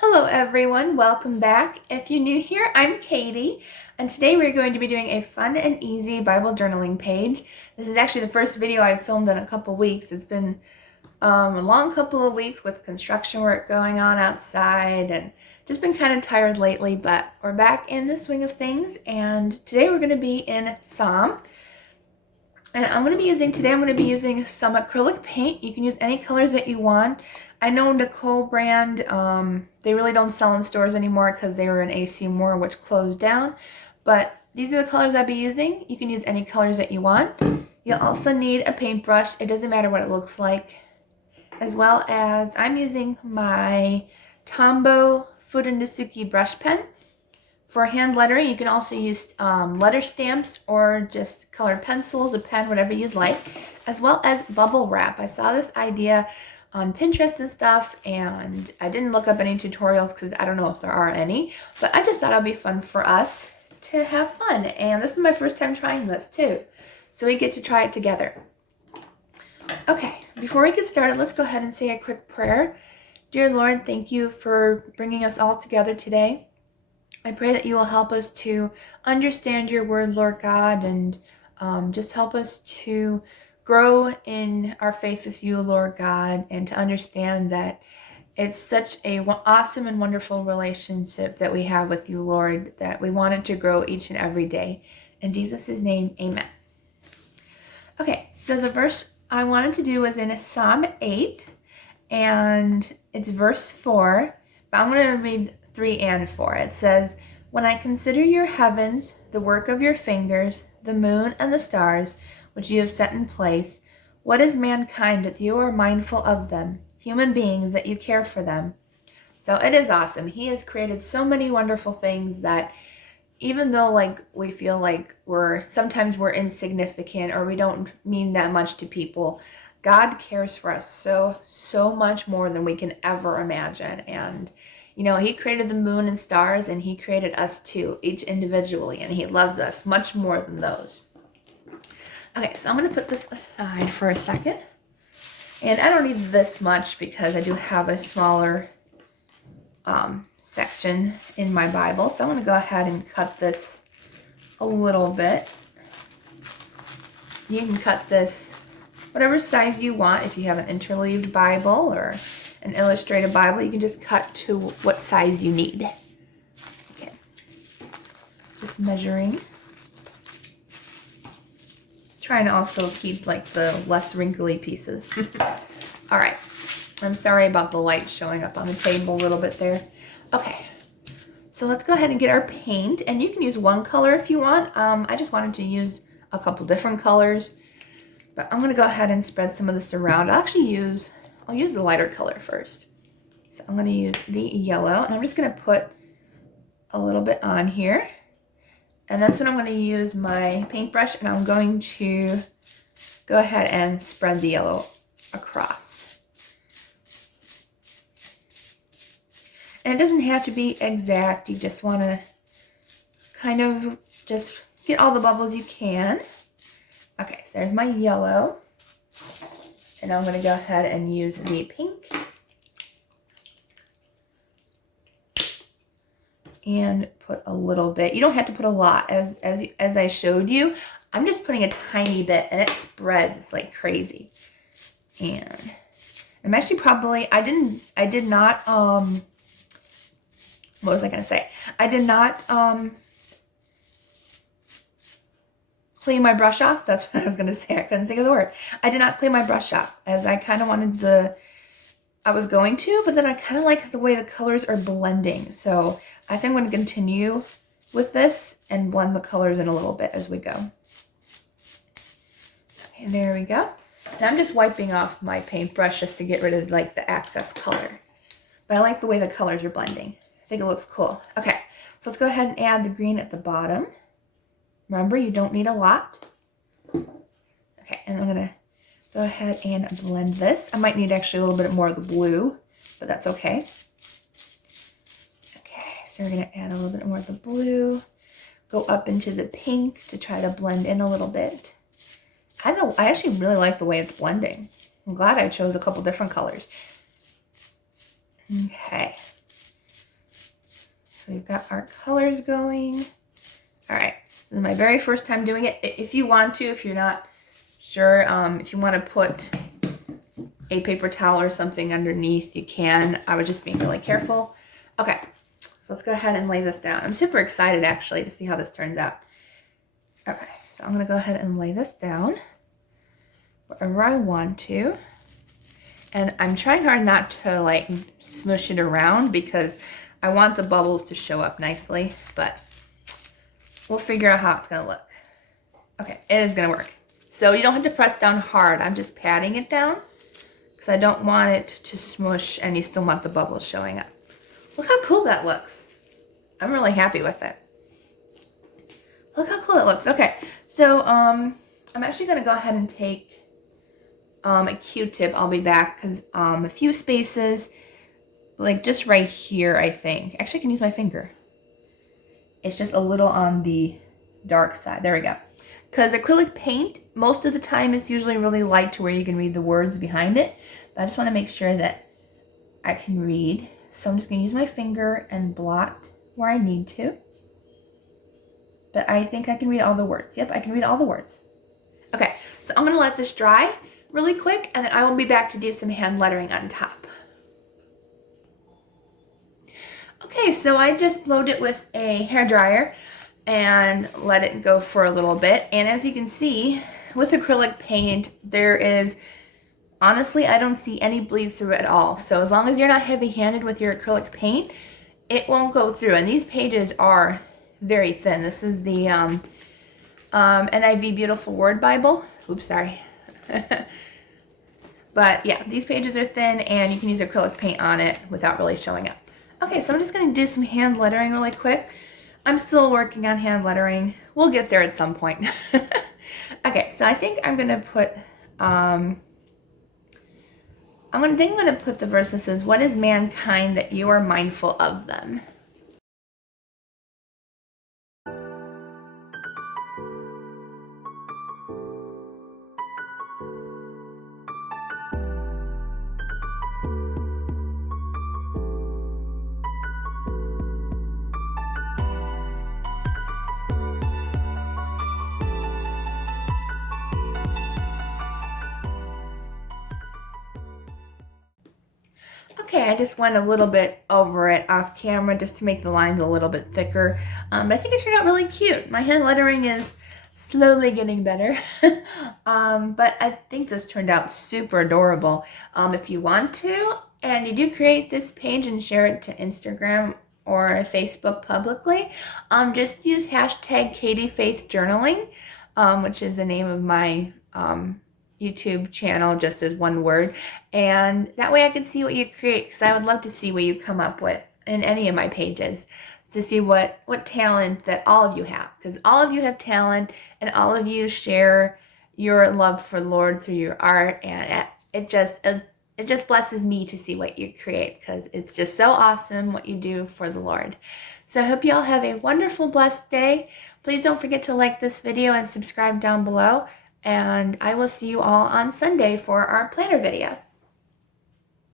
Hello everyone, welcome back. If you're new here, I'm Katie, and today we're going to be doing a fun and easy Bible journaling page. This is actually the first video I've filmed in a couple weeks. It's been a long couple of weeks with construction work going on outside and just been kind of tired lately, but we're back in the swing of things, and today we're going to be in Psalm. And I'm going to be using some acrylic paint. You can use any colors that you want. I know Nicole brand, they really don't sell in stores anymore because they were in AC Moore, which closed down. But these are the colors I'll be using. You can use any colors that you want. You'll also need a paintbrush. It doesn't matter what it looks like. As well as I'm using my Tombow Fudenosuke brush pen. For hand lettering, you can also use letter stamps or just colored pencils, a pen, whatever you'd like, as well as bubble wrap. I saw this idea on Pinterest and stuff, and I didn't look up any tutorials because I don't know if there are any, but I just thought it would be fun for us to have fun. And this is my first time trying this too, so we get to try it together. Okay, before we get started, let's go ahead and say a quick prayer. Dear Lord, thank you for bringing us all together today. I pray that you will help us to understand your word, Lord God, and just help us to grow in our faith with you, Lord God, and to understand that it's such a awesome and wonderful relationship that we have with you, Lord, that we want it to grow each and every day. In Jesus' name, amen. Okay, so the verse I wanted to do was in Psalm 8, and it's verse 4, but I'm going to read 3 and 4. It says, "When I consider your heavens, the work of your fingers, the moon and the stars, which you have set in place, what is mankind that you are mindful of them, human beings that you care for them?" So it is awesome. He has created so many wonderful things that even though we feel like sometimes we're insignificant or we don't mean that much to people, God cares for us so much more than we can ever imagine. And he created the moon and stars, and he created us too, each individually, and he loves us much more than those. Okay, so I'm going to put this aside for a second. And I don't need this much because I do have a smaller section in my Bible. So I'm going to go ahead and cut this a little bit. You can cut this whatever size you want. If you have an interleaved Bible or an illustrated Bible, you can just cut to what size you need. Okay. Just measuring. Trying to also keep the less wrinkly pieces. All right. I'm sorry about the light showing up on the table a little bit there. Okay. So let's go ahead and get our paint, and you can use one color if you want. I just wanted to use a couple different colors, but I'm going to go ahead and spread some of this around. I'll use the lighter color first. So I'm going to use the yellow, and I'm just going to put a little bit on here. And that's when I'm going to use my paintbrush, and I'm going to go ahead and spread the yellow across. And it doesn't have to be exact. You just want to kind of just get all the bubbles you can. Okay, so there's my yellow. And I'm going to go ahead and use the pink. And put a little bit. You don't have to put a lot. As I showed you, I'm just putting a tiny bit, and it spreads like crazy. And I'm actually I did not, what was I going to say? I did not clean my brush off. That's what I was going to say. I couldn't think of the word. I did not clean my brush off, as I kind of wanted I was going to, but then I kind of like the way the colors are blending. So I think I'm going to continue with this and blend the colors in a little bit as we go. Okay, there we go. Now I'm just wiping off my paintbrush just to get rid of the excess color. But I like the way the colors are blending. I think it looks cool. Okay, so let's go ahead and add the green at the bottom. Remember, you don't need a lot. Okay, and I'm going to go ahead and blend this. I might need actually a little bit more of the blue, but that's okay. Okay, so we're going to add a little bit more of the blue. Go up into the pink to try to blend in a little bit. I actually really like the way it's blending. I'm glad I chose a couple different colors. Okay. got our colors going. All right, this is my very first time doing it. If you want to, if you're not sure, if you want to put a paper towel or something underneath, you can. I was just being really careful. Okay, so let's go ahead and lay this down. I'm super excited actually to see how this turns out. Okay, so I'm gonna go ahead and lay this down wherever I want to. And I'm trying hard not to like smush it around because I want the bubbles to show up nicely, but we'll figure out how it's gonna look. Okay, it is gonna work. So you don't have to press down hard. I'm just patting it down because I don't want it to smush and you still want the bubbles showing up. Look how cool that looks. I'm really happy with it. Look how cool it looks. Okay, so I'm actually gonna go ahead and take a Q-tip. I'll be back because a few spaces, like just right here, I think. Actually, I can use my finger. It's just a little on the dark side. There we go. Because acrylic paint, most of the time, is usually really light to where you can read the words behind it. But I just want to make sure that I can read. So I'm just going to use my finger and blot where I need to. But I think I can read all the words. Yep, I can read all the words. Okay, so I'm going to let this dry really quick, and then I will be back to do some hand lettering on top. Okay, so I just blowed it with a hairdryer and let it go for a little bit. And as you can see, with acrylic paint, there is, honestly, I don't see any bleed through at all. So as long as you're not heavy-handed with your acrylic paint, it won't go through. And these pages are very thin. This is the NIV Beautiful Word Bible. Oops, sorry. But yeah, these pages are thin and you can use acrylic paint on it without really showing up. Okay, so I'm just going to do some hand lettering really quick. I'm still working on hand lettering. We'll get there at some point. Okay, so I think I'm going to put, I'm going to put the verse that says, "What is mankind that you are mindful of them?" Okay, I just went a little bit over it off camera just to make the lines a little bit thicker. But I think it turned out really cute. My hand lettering is slowly getting better. But I think this turned out super adorable. If you want to, and you do create this page and share it to Instagram or Facebook publicly, just use hashtag KatieFaithJournaling, which is the name of my YouTube channel, just as one word, and that way I can see what you create, because I would love to see what you come up with in any of my pages, to see what talent that all of you have, because all of you have talent and all of you share your love for the Lord through your art, and it just blesses me to see what you create, because it's just so awesome what you do for the Lord. So I hope you all have a wonderful, blessed day. Please don't forget to like this video and subscribe down below. And I will see you all on Sunday for our planner video.